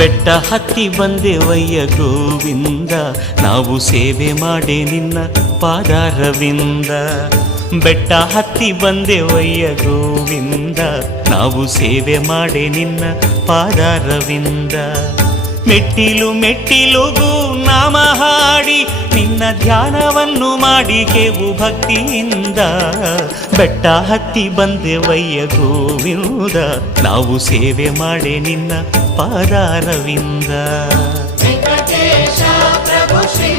ಬೆಟ್ಟ ಹತ್ತಿ ಬಂದೆವಯ್ಯ ಗೋವಿಂದ, ನಾವು ಸೇವೆ ಮಾಡೆ ನಿನ್ನ ಪಾದಾರವಿಂದ. ಬೆಟ್ಟ ಹತ್ತಿ ಬಂದೆವಯ್ಯ ಗೋವಿಂದ, ನಾವು ಸೇವೆ ಮಾಡೆ ನಿನ್ನ ಪಾದಾರವಿಂದ. ಮೆಟ್ಟಿಲು ಮೆಟ್ಟಿಲುಗೂ ನಾಮ ಹಾಡಿ ನಿನ್ನ ಧ್ಯಾನವನ್ನು ಮಾಡಿ ಕೇವು ಭಕ್ತಿಯಿಂದ. ಬೆಟ್ಟ ಹತ್ತಿ ಬಂದೆವಯ್ಯ ಗೋವಿಂದ, ನಾವು ಸೇವೆ ಮಾಡೆ ನಿನ್ನ ಪಾದಾರವಿಂದ. ವೆಂಕಟೇಶ ಪ್ರಭು ಶ್ರೀ